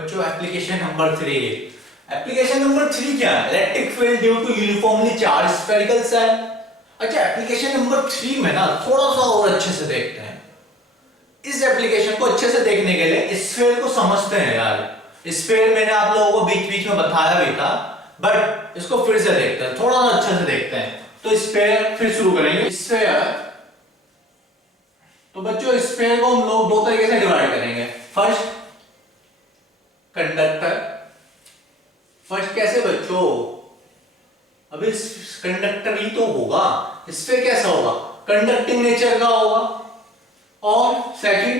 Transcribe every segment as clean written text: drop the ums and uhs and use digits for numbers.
बच्चों application number 3। Application number 3 क्या है? Electric field due to uniformly charge spherical shell. अच्छा, एप्लीकेशन नंबर 3 में ना थोड़ा सा और अच्छे से देखते हैं। इस एप्लीकेशन को अच्छे से देखने के लिए स्फीयर को समझते हैं यार। स्फीयर मैंने आप लोगों को बीच बीच में बताया भी था, बट इसको फिर से देखते हैं, थोड़ा सा अच्छे से देखते हैं। तो स्फीयर फिर शुरू करेंगे। स्फीयर, तो बच्चों स्फीयर को हम लोग दो तरीके से डिवाइड करेंगे। First conductor. फर्स्ट कैसे बच्चों? अभी कंडक्टर ही तो होगा, स्फीयर कैसा होगा? कंडक्टिंग नेचर का होगा। और सेकंड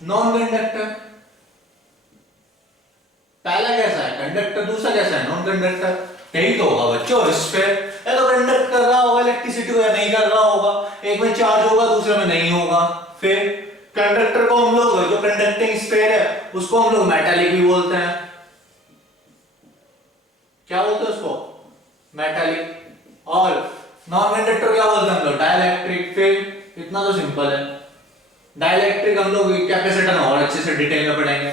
नॉन कंडक्टर। पहला कैसा है? कंडक्टर। दूसरा कैसा है? Non conductor. यही तो होगा बच्चों स्फीयर। या तो कंडक्ट कर रहा होगा इलेक्ट्रिसिटी को या नहीं कर रहा होगा, एक में चार्ज होगा दूसरे में नहीं होगा। फिर कंडक्टर को हम लोग, जो कंडक्टिंग स्फीयर है उसको हम लोग मेटालिक भी बोलते हैं। क्या बोलते हैं उसको? मेटालिक। और नॉन कंडक्टर क्या बोलते हैं हम लोग? डाइलेक्ट्रिक। फिर इतना तो सिंपल है। डाइलेक्ट्रिक हम लोग कैपेसिटर में और अच्छे से डिटेल में पढ़ेंगे।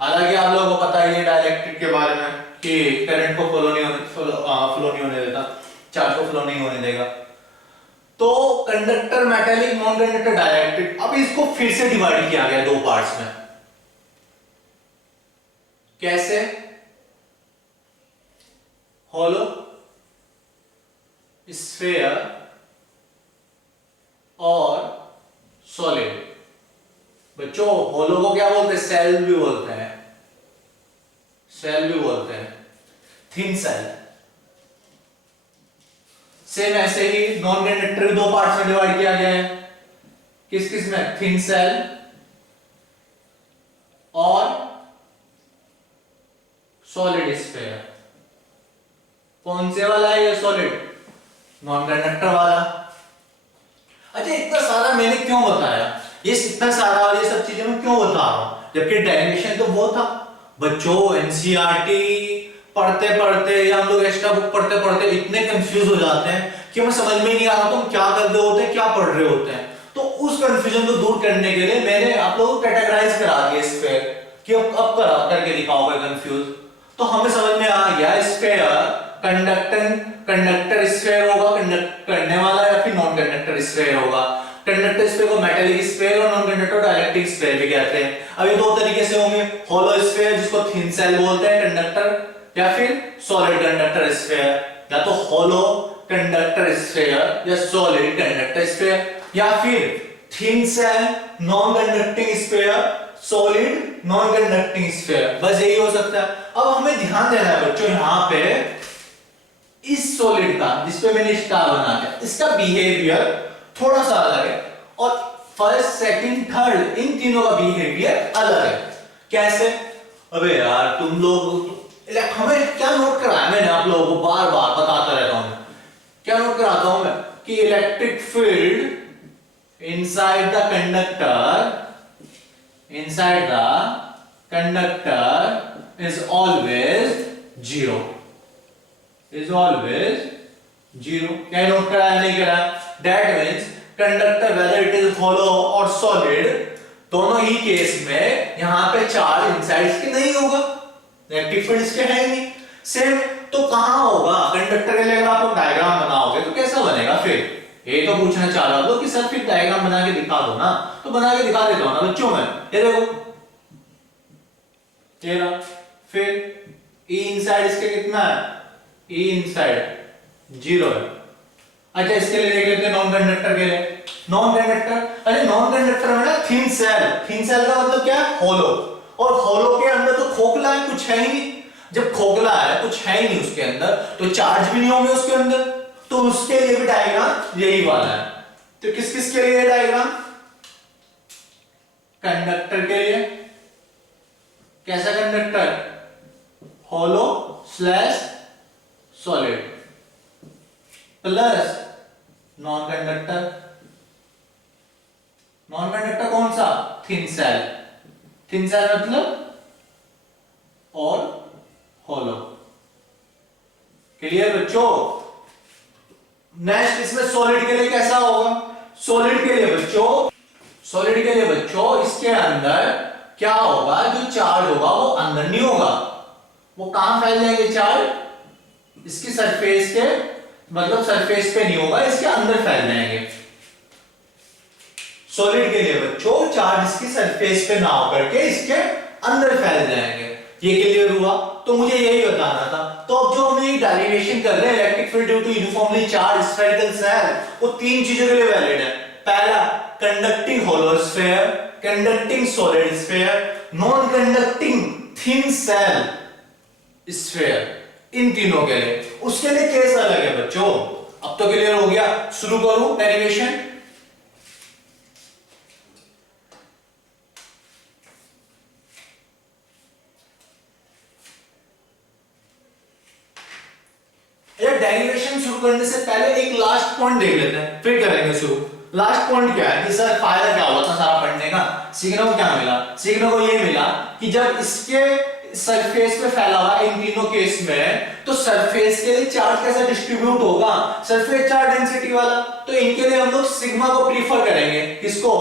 हालांकि आप लोगों को पता ही है डाइलेक्ट्रिक के बारे में कि करंट को फ्लो नहीं होने देता, चार्ज को फ्लो नहीं होने देगा। तो conductor metallic, non conductor dielectric. अब इसको फिर से डिवाइड किया गया दो पार्ट्स में। कैसे? होलो स्फीयर और सॉलिड। बच्चों होलो को क्या बोलते हैं? सेल भी बोलते हैं। सेल भी बोलते हैं, थिन सेल। सेम ऐसे ही नॉन कंडक्टर दो पार्ट्स में डिवाइड किया गया है। किस किस में? थिन सेल और सॉलिड स्फीयर। कौन से वाला है ये सॉलिड? नॉन कंडक्टर वाला। अच्छा, इतना सारा मैंने क्यों बताया? ये इतना सारा और ये सब चीजें मैं क्यों बता रहा हूं, जबकि डेरिवेशन तो वो था। बच्चों एनसीईआरटी पढ़ते पढ़ते या हम लोग एक्स्ट्रा बुक पढ़ते पढ़ते इतने कंफ्यूज हो जाते हैं कि हमें समझ में ही नहीं आ रहा तो हम क्या कर रहे होते हैं, क्या पढ़ रहे होते हैं। तो उस कंफ्यूजन को दूर करने के लिए मैंने आप लोगों को कैटेगराइज करा दिया स्फीयर कि अब करा करके दिखाओगे कंफ्यूज। तो हमें समझ में आ गया स्फीयर कंडक्टर स्फीयर होगा, कंडक्ट करने वाला, या फिर नॉन कंडक्टर स्फीयर होगा। कंडक्टर स्फीयर को मेटालिक स्फीयर और नॉन कंडक्टर डाइलेक्ट्रिक स्फीयर भी कहते हैं। अब ये दो तरीके से होंगे, होलो स्फीयर जिसको थिन सेल बोलते हैं कंडक्टर, या फिर सॉलिड कंडक्टर स्फीयर। या तो होलो कंडक्टर स्फीयर या सॉलिड कंडक्टर स्फीयर, या फिर thin shell non conducting sphere, solid non conducting sphere. बस यही हो सकता है। अब हमें ध्यान देना है बच्चों यहां पे इस सॉलिड का, जिसपे मैंने स्टार बना दिया, इसका बिहेवियर थोड़ा सा अलग है और फर्स्ट सेकंड थर्ड इन तीनों का बिहेवियर अलग है। कैसे? अबे यार तुम लोग हमें क्या नोट कराया मैंने आप लोगों को, बार बार बताता रहता हूं। क्या नोट कराता हूं मैं कि electric field inside the conductor is always zero. Is always zero. क्या नोट कराया? नहीं कराया। That means conductor whether it is hollow और सॉलिड, दोनों ही केस में यहां पे चार्ज इनसाइड इसके नहीं होगा, इलेक्ट्रिक फील्ड इसके है ही नहीं। सेम तो कहां होगा? कंडक्टर के लिए अगर आप लोग डायग्राम बनाओगे तो कैसा बनेगा? फिर ये तो पूछना चाह रहा हूं कि सर फिर डायग्राम बना के दिखा दो ना। तो बना के दिखा देता हूं ना बच्चों मैं। ये देखो, ये रहा। फिर E इनसाइड इसके कितना है? E इनसाइड जीरो है। अच्छा, इसके लिए देख लेते हैं नॉन कंडक्टर के लिए। नॉन कंडक्टर, अरे नॉन कंडक्टर में ना थिन सेल। थिन सेल का मतलब क्या है? होलो। और होलो के अंदर तो खोखला है, कुछ है ही नहीं। जब खोखला है, कुछ है ही नहीं उसके अंदर, तो चार्ज भी नहीं होंगे उसके अंदर। तो उसके लिए भी डायग्राम यही वाला है। तो किस किस के लिए डायग्राम? कंडक्टर के लिए। कैसा conductor? Hollow slash solid, plus non conductor. Non conductor कौन सा? Thin shell. थिन सेल मतलब और होलो। क्लियर बच्चों? नेक्स्ट इसमें सॉलिड के लिए कैसा होगा? सॉलिड के लिए बच्चों सॉलिड के लिए बच्चों इसके अंदर क्या होगा, जो चार्ज होगा वो अंदर नहीं होगा, वो कहां फैल जाएंगे चार्ज, इसकी सरफेस के मतलब सरफेस पे नहीं होगा, इसके अंदर फैल जाएंगे। सॉलिड के लिए बच्चों चार्ज इसकी सरफेस पे ना होकर के इसके अंदर फैल जाएंगे। ये क्लियर हुआ? तो मुझे यही बताना था। तो अब जो हम ये डेरिवेशन कर रहे हैं electric field due to uniformly charge spherical shell, वो तीन चीजों के लिए वैलिड है। पहला conducting hollow sphere, conducting solid sphere, non conducting thin shell sphere, इन तीनों के लिए। उसके लिए केस अलग है बच्चों। अब तो क्लियर हो गया, शुरू करूं डेरिवेशन। डेरिवेशन शुरू करने से पहले एक लास्ट पॉइंट देख लेते हैं, फिर करेंगे शुरू। लास्ट पॉइंट क्या है कि सर फायदा क्या हुआ था सारा पढ़ने का, सीखने को क्या मिला? सीखने को ये मिला कि जब इसके सरफेस पे फैला हुआ इन तीनों केस में, तो सरफेस के लिए चार्ज कैसा डिस्ट्रीब्यूट होगा, सरफेस चार्ज डेंसिटी वाला। तो इनके लिए हम लोग सिग्मा को प्रीफर करेंगे। किसको?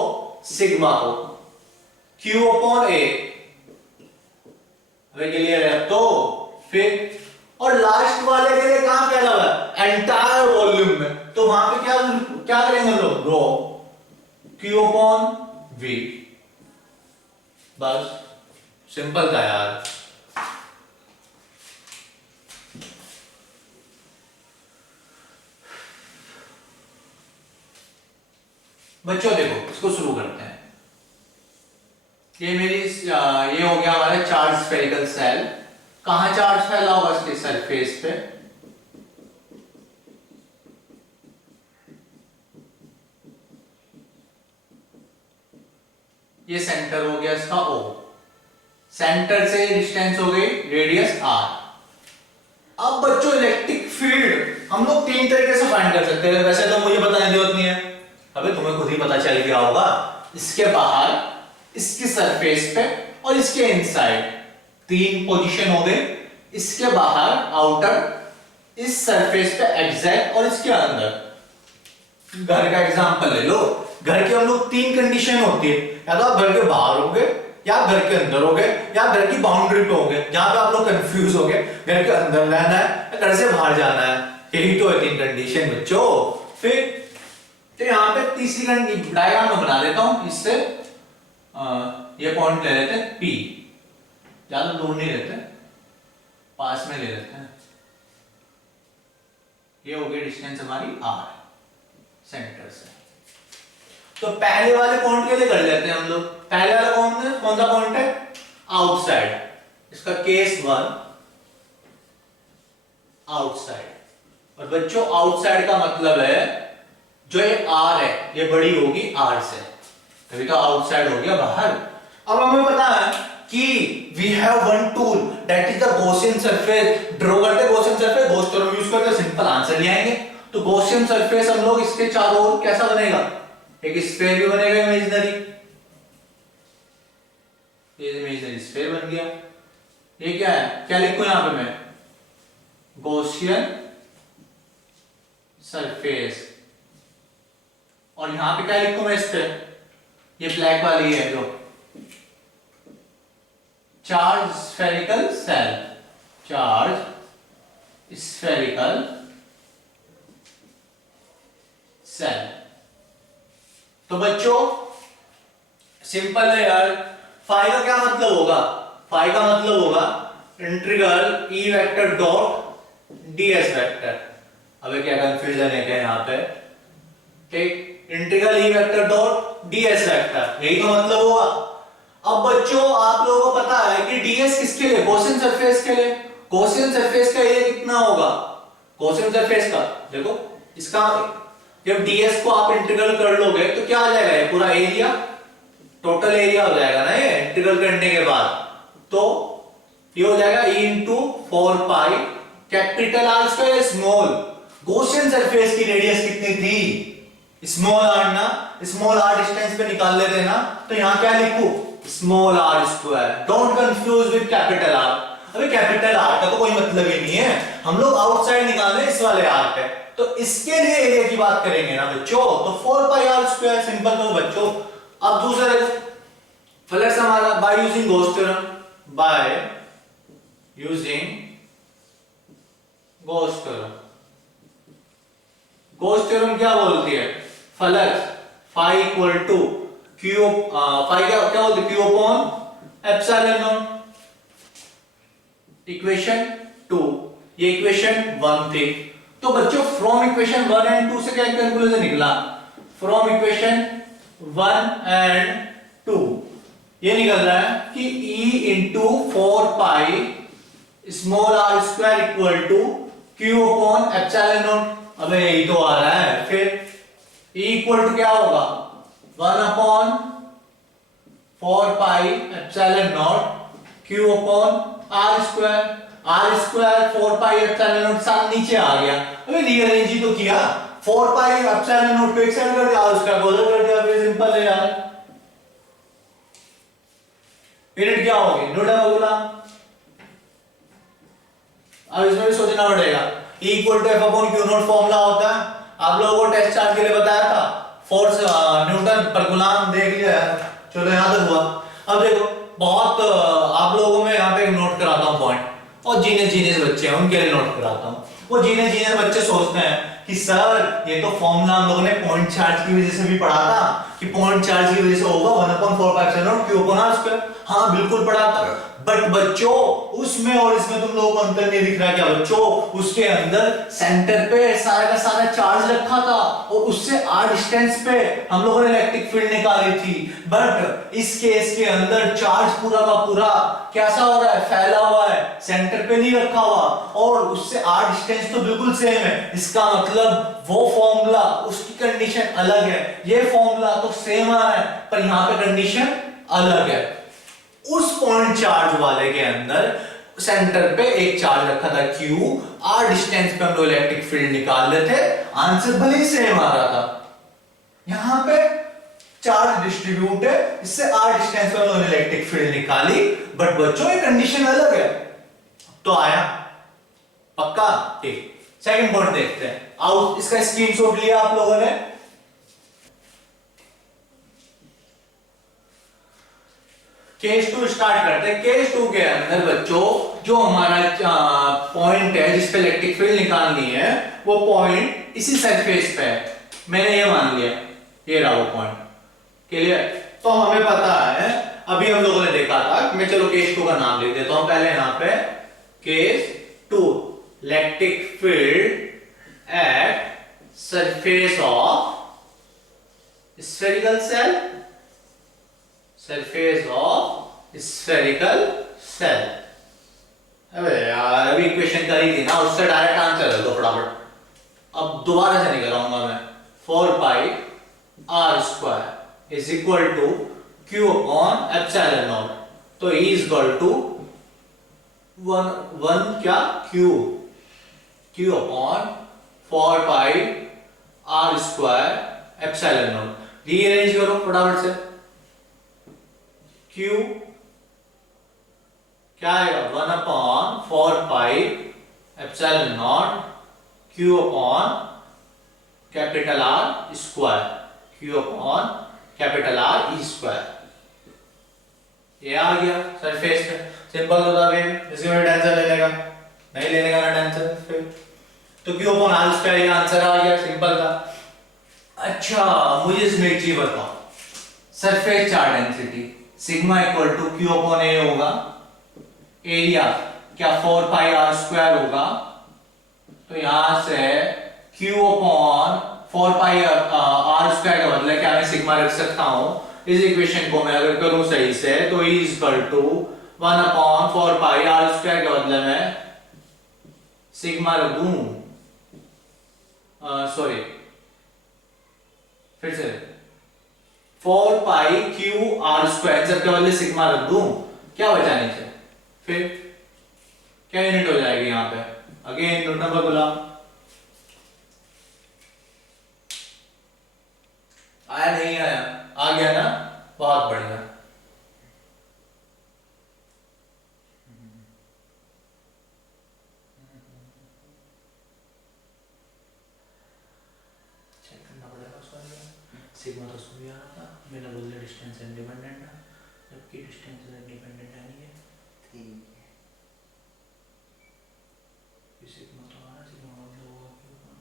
सिग्मा को, Q अपॉन A। क्लियर है? तो फिर और लास्ट वाले के लिए कहां फैला हुआ है? एंटायर वॉल्यूम में। तो वहां पे क्या क्या करेंगे हम लोग? रो Q अपॉन V। बस सिंपल था यार। बच्चों देखो इसको शुरू करते हैं। ये मेरी ये हो गया हमारा चार्ज स्फेरिकल सेल। कहां चार्ज फैला होगा? इसके सरफेस पे। ये सेंटर हो गया इसका O, सेंटर से डिस्टेंस हो गई रेडियस R। अब बच्चों इलेक्ट्रिक फील्ड हम लोग तीन तरीके से फाइंड कर सकते हैं। वैसे तो मुझे बताने की जरूरत नहीं है, अबे तुम्हें खुद ही पता चल गया होगा। इसके बाहर, इसकी सरफेस पे और इसके इनसाइड, तीन पोजीशन हो गए। इसके बाहर आउटर, इस सरफेस पे एग्जैक्ट और इसके अंदर। घर का एग्जांपल ले लो। घर की हम लोग तीन कंडीशन होती है, या तो आप घर के बाहर होगे, या घर के अंदर होगे, या घर की बाउंड्री पे होगे। जहां पे आप लोग कंफ्यूज होगे, घर के अंदर रहना है या घर से बाहर जाना है, यही तो है तीन कंडीशन बच्चों। फिर तो यहाँ पे तीसरी डायग्राम में बना देता हूं। इससे ये पॉइंट ले लेते हैं P, ज्यादा दूर नहीं लेते, पास में ले लेते हैं। ये हो गई डिस्टेंस हमारी R सेंटर से। तो पहले वाले पॉइंट के लिए कर लेते हैं हम लोग। पहले वाला कौन सा पॉइंट है? आउटसाइड। इसका केस 1 आउटसाइड। और बच्चों आउटसाइड का मतलब है जो ये R है ये बड़ी होगी R से, तभी तो आउटसाइड हो गया बाहर। अब हमें पता है कि we have one tool that is the Gaussian surface। Draw करते Gaussian surface, Gauss theorem use करते, सिंपल आंसर नहीं आएंगे। तो Gaussian surface हम लोग इसके चारों ओर कैसा बनेगा? एक स्फीयर भी बनेगा इमेजिनरी। ये इमेजिनरी स्फीयर बन गया। ये क्या है? क्या लिखूं यहां पे मैं? Gaussian surface। और यहां पे क्या लिखूं मैं इस पे? ये ब्लैक वाली है जो charge spherical cell, charge spherical cell. तो बच्चों सिंपल है यार। फाई का क्या मतलब होगा? फाई का मतलब होगा integral E vector dot ds vector. अबे क्या कंफ्यूजन है क्या यहाँ पे? ठीक, integral E vector dot ds vector, यही तो मतलब होगा। अब बच्चों आप लोगों को पता है कि ds किसके लिए? गॉसियन सरफेस के लिए। गॉसियन सरफेस का एरिया कितना होगा? गॉसियन सरफेस का देखो, इसका जब ds को आप इंटीग्रल कर लोगे तो क्या आ जाएगा? ये पूरा एरिया, टोटल एरिया हो जाएगा ना ये इंटीग्रल करने के बाद। तो ये हो जाएगा E into 4 pi capital R square small. Gaussian surface की रेडियस कितनी थी? स्मॉल r ना, स्मॉल r डिस्टेंस पे निकाल लेते ना, तो यहां क्या लिखूं? Small r square. Don't confuse with capital R। अबे कैपिटल R का तो कोई मतलब ही नहीं है, हम लोग आउटसाइड निकाल रहे हैं इस वाले R पे। तो इसके लिए एरिया की बात करेंगे ना बच्चों, तो 4 पाई r स्क्वायर। सिंपल तो बच्चों अब दूसरा देखो, फ्लक्स हमारा by using Gauss theorem, by using Gauss theorem. Gauss theorem क्या बोलती है? Flux phi equal to q, phi क्या क्या बोलती है? Q upon epsilon naught. Equation 2, ये इक्वेशन 1 थी। तो बच्चों फ्रॉम इक्वेशन 1 एंड 2 से क्या कैलकुलेशन निकला? फ्रॉम इक्वेशन 1 एंड 2 ये निकल रहा है कि E into 4 pi small r square equal to Q upon epsilon naught. अबे यही तो आ रहा है। फिर E इक्वल टू क्या होगा? 1 upon 4 pi epsilon naught q upon r square. R square 4 pi epsilon naught साथ नीचे आ गया। अबे रीअरेंज ही तो किया। 4 पाई एप्सिलॉन नॉट को एक साइड कर दिया, आर स्क्वायर को उधर कर दिया। फिर सिंपल है यार। यूनिट क्या होगी? न्यूटन होगा। अब इसमें भी सोचना पड़ेगा। E equal to F upon q naught formula होता है, आप लोगों को टेस्ट चार्ज के लिए बताया था। फोर्स न्यूटन पर गुलाम देख लिया है, चलो यहां तक हुआ। अब देखो बहुत आप लोगों में यहाँ पे एक नोट कराता हूँ पॉइंट, और जीनियस बच्चे हैं उनके लिए नोट कराता हूँ। वो जीनियस बच्चे सोचते हैं कि सर ये तो फॉर्मूला हम लोगों ने पॉइंट चार्ज की वजह से भी पढ़ा था कि पॉइंट चार्ज की वजह से होगा 1/4π क्यू अपॉन आर स्क्वायर। हाँ बिल्कुल पढ़ा था, बट बच्चों उसमें और इसमें तुम लोगों को अंतर नहीं दिख रहा क्या बच्चों? उसके अंदर सेंटर पे सारा का सारा चार्ज रखा था और उससे r डिस्टेंस पे हम लोगों ने इलेक्ट्रिक फील्ड निकाली थी। बट इस केस के अंदर चार्ज पूरा का पूरा कैसा हो रहा है? फैला हुआ है, सेंटर पे नहीं रखा हुआ, और उससे r डिस्टेंस तो बिल्कुल सेम है। इसका मतलब वो फॉर्मूला उसकी कंडीशन अलग है, ये फॉर्मूला तो सेम आ रहा है पर यहां पे कंडीशन अलग है। उस पॉइंट चार्ज वाले के अंदर सेंटर पे एक चार्ज रखा था Q, r डिस्टेंस पे हम लोग इलेक्ट्रिक फील्ड निकाल रहे थे, आंसर भले ही सेम आ रहा था। यहां पे चार्ज डिस्ट्रीब्यूट है, इससे r डिस्टेंस पे हम लोग इलेक्ट्रिक फील्ड निकाली, बट बच्चों ये कंडीशन अलग है। तो आया पक्का? ठीक। सेकंड पॉइंट देखते हैं। आउट इसका स्क्रीनशॉट लिया आप लोगों ने। केस 2 स्टार्ट करते हैं। केस 2 के अंदर बच्चों जो हमारा पॉइंट है जिस पे इलेक्ट्रिक फील्ड निकालनी है, वो पॉइंट इसी सरफेस पे है। मैंने ये मान लिया, ये रहा वो पॉइंट। क्लियर? तो हमें पता है, अभी हम लोगों ने देखा था, मैं चलो केस 2 का नाम लिख देता हूं पहले यहां पे। Case 2 electric field at surface of spherical shell, surface of spherical shell. अबे यार अभी इक्वेशन करी थी ना, उससे डायरेक्ट आंसर है दो फटाफट। अब दोबारा से नहीं कराऊंगा मैं। 4 pi are square is equal to Q upon epsilon naught. तो E इज इक्वल टू 1 क्या Q upon 4 pi are square epsilon naught. Rearrange करो फटाफट से। Q क्या आएगा? 1 upon 4 pi epsilon naught Q upon capital R square, Q upon capital R E square. ये आ गया सरफेस पे। सिंपल होता है, इसके में टेंशन लेने का नहीं, लेने का ना टेंशन। फिर तो Q अपॉन R स्क्वायर ये आंसर आ गया, सिंपल था। अच्छा मुझे इसमें एक चीज बताओ, surface charge density sigma equal to Q upon A होगा, एरिया क्या 4 पाई आर स्क्वायर होगा। तो यहां से q upon 4 pi are square का मतलब क्या मैं सिग्मा रख सकता हूं। इस इक्वेशन को मैं अगर करूं सही से तो E is equal to 1 upon 4 pi are square का मतलब मैं सिग्मा रख दूं, सॉरी फिर से 4 पाई क्यू आर स्क्वायर सबके बदले सिग्मा रख दूं, क्या बचा नीचे? फिर क्या यूनिट हो जाएगी यहां पे? अगेन न्यूटन का गुलाम। आया नहीं आया? आ गया ना, बहुत बढ़िया। सिग्मा तो उसको भी आ रहा था, मैंने बोल दिया डिस्टेंस इंडिपेंडेंट है, जबकि डिस्टेंस इंडिपेंडेंट है नहीं है। ठीक है, सिग्मा तो आ रहा है, सिग्मा मतलब होगा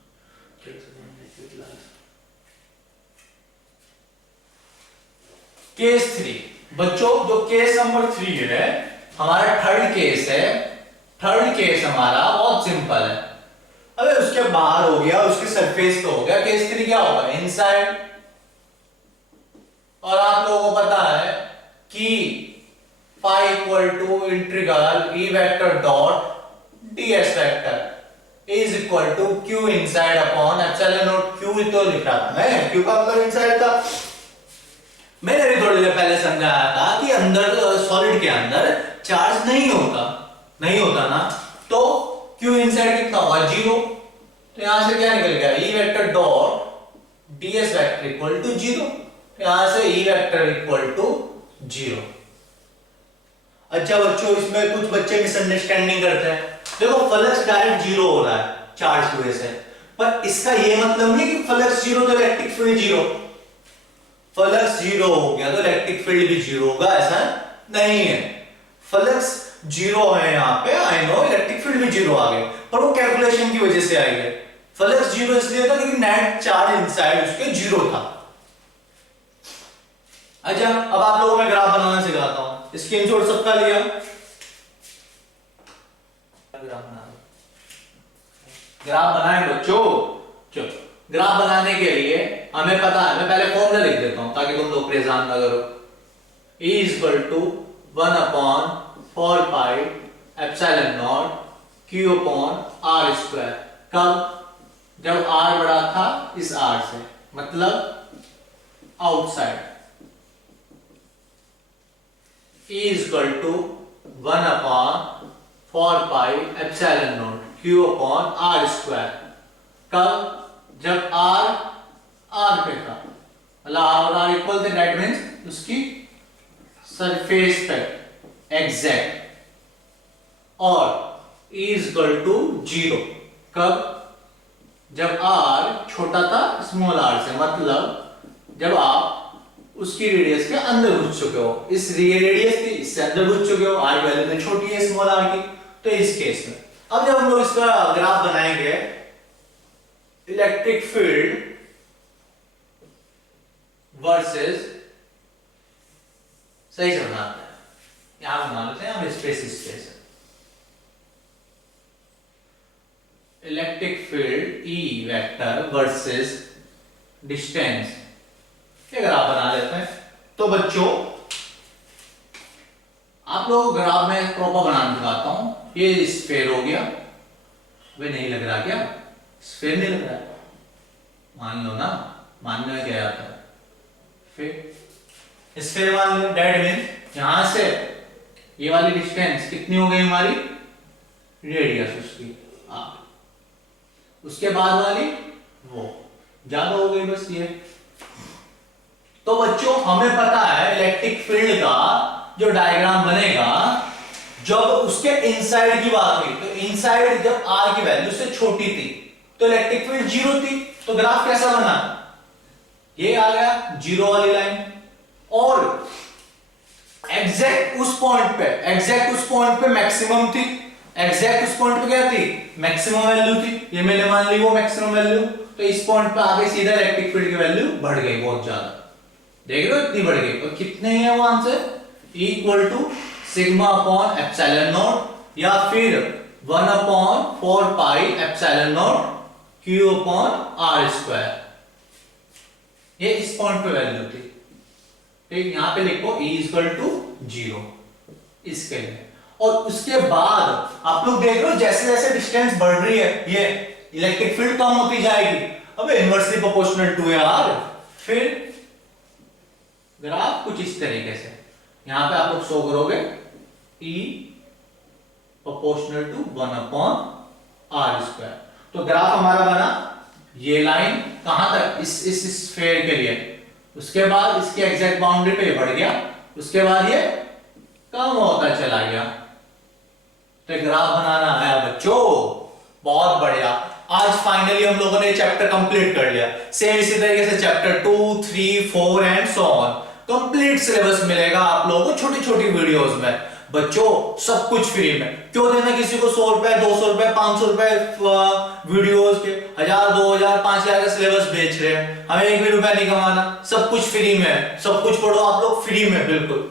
केस 3। बच्चों जो केस नंबर 3 है हमारा थर्ड केस है। थर्ड केस हमारा बहुत सिंपल है। अबे उसके बाहर हो गया, उसके सरफेस पे हो गया। केस 3 क्या होगा, इनसाइड। और आप लोगों को पता है कि phi equal to integral E vector dot ds vector is equal to q inside upon epsilon naught. Q तो लिखा था मैं, क्यू का मतलब इनसाइड था। मैंने भी थोड़ी देर पहले समझाया था कि अंदर सॉलिड के अंदर चार्ज नहीं होता ना, तो क्यू इनसाइड कितना होगा, 0। तो यहां से क्या निकल गया, E vector dot ds vector equal to 0। यहां से ई वेक्टर इक्वल टू 0। अच्छा बच्चों, इसमें कुछ बच्चे मिसअंडरस्टैंडिंग करते हैं। देखो फ्लक्स डायरेक्ट 0 हो रहा है चार्ज की वजह से, पर इसका ये मतलब नहीं कि फ्लक्स 0 तो इलेक्ट्रिक फील्ड 0। फ्लक्स 0 हो गया तो इलेक्ट्रिक फील्ड भी 0 होगा, ऐसा नहीं है। फ्लक्स 0 है यहां पे, आई नो इलेक्ट्रिक फील्ड भी 0 आ गए, पर वो कैलकुलेशन की वजह से आई है। फ्लक्स 0 इसलिए था क्योंकि नेट चार्ज इनसाइड उसके 0 था। अच्छा, अब आप लोगों को मैं ग्राफ बनाना सिखाता हूं। स्क्रीनशॉट सबका लिया, ग्राफ बनाए बच्चों। चलो, ग्राफ बनाने के लिए हमें पता है, मैं पहले फॉर्मूला लिख देता हूं ताकि तुम लोग परेशान ना करो। E equal to 1 upon 4 pi epsilon naught Q upon R square. कब, जब R बड़ा था इस R से, मतलब outside. E equal to 1 upon 4 pi epsilon naught Q upon R square. कब, जब R पे था, मतलब R और R इक्वल थे, दैट मींस उसकी सरफेस पे एग्जैक्ट। और E इक्वल टू 0 कब, जब R छोटा था स्मॉल r से, मतलब जब आप उसकी रेडियस के अंदर घुस चुके हो। इस रेडियस थी, इससे अंदर घुस चुके हो, r वैल्यू तो छोटी है स्मॉल r की, तो इस केस में। अब जब हम लोग इसका ग्राफ बनाएंगे, इलेक्ट्रिक फील्ड वर्सेस, सही से बनाते हैं, यहां बना लेते हैं हम स्पेस है। Electric field E vector versus distance, ये ग्राफ बना लेते हैं। तो बच्चों आप लोगों को ग्राफ में प्रॉपर बनाना दिखाता हूं। ये स्फीयर हो गया, वे नहीं लग रहा क्या, स्फीयर नहीं लग रहा, मान लो ना, मानने में क्या आता है, फिर स्फीयर मान लो। दैट मींस यहां से ये वाली डिस्टेंस कितनी हो गई हमारी, रेडियस उसकी R, उसके बाद वाली वो ज्यादा हो गई, बस ये। तो बच्चों हमें पता है इलेक्ट्रिक फील्ड का जो डायग्राम बनेगा, जब उसके इनसाइड की बात हुई, तो इनसाइड जब R की वैल्यू से छोटी थी तो इलेक्ट्रिक फील्ड 0 थी। तो ग्राफ कैसा बना, ये आ गया 0 वाली लाइन। और एग्जैक्ट उस पॉइंट पे मैक्सिमम थी। एग्जैक्ट उस पॉइंट पे क्या थी, मैक्सिमम वैल्यू थी, ये मैंने मान ली वो मैक्सिमम वैल्यू। तो इस पॉइंट पे आगे सीधा इलेक्ट्रिक फील्ड की वैल्यू बढ़ गई बहुत ज्यादा, देख रहे हो इतनी बढ़ गई। और कितने है वो answer, E equal to sigma upon epsilon naught, या फिर 1 upon 4 pi epsilon naught Q upon R square. ये इस पॉइंट पे वैल्यू थी, ठीक। यहां पे लिखो E इक्वल टू 0 इसके लिए। और उसके बाद आप लोग देख रहे हो जैसे जैसे डिस्टेंस बढ़ रही है, ये इलेक्ट्रिक फील्ड कम होती जाएगी। अब इनवर्सली प्रोपोर्शनल टू है R। फिर ग्राफ कुछ इस तरीके से, यहां पे आप लोग शो करोगे E proportional to 1 upon R square. तो ग्राफ हमारा बना, ये लाइन कहां तक, इस स्फीयर के लिए, उसके बाद इसके एग्जैक्ट बाउंड्री पे ये बढ़ गया, उसके बाद ये कम होता चला गया। तो ग्राफ बनाना है बच्चों, बहुत बढ़िया। आज फाइनली हम लोगों ने चैप्टर कंप्लीट कर लिया। सेम इसी तरीके से chapter 2, 3, 4 and so on complete syllabus मिलेगा आप लोगों को छोटी छोटी वीडियोस में। बच्चों सब कुछ फ्री में, क्यों देना किसी को 100 रुपए, 200 रुपए, 500 रुपए वीडियोस के, 1000, 2000, 5000 का सिलेबस बेच रहे हैं, हमें 1 भी रुपया नहीं कमाना, सब कुछ फ्री में है, सब कुछ पढ़ो आप लोग फ्री में बिल्कुल।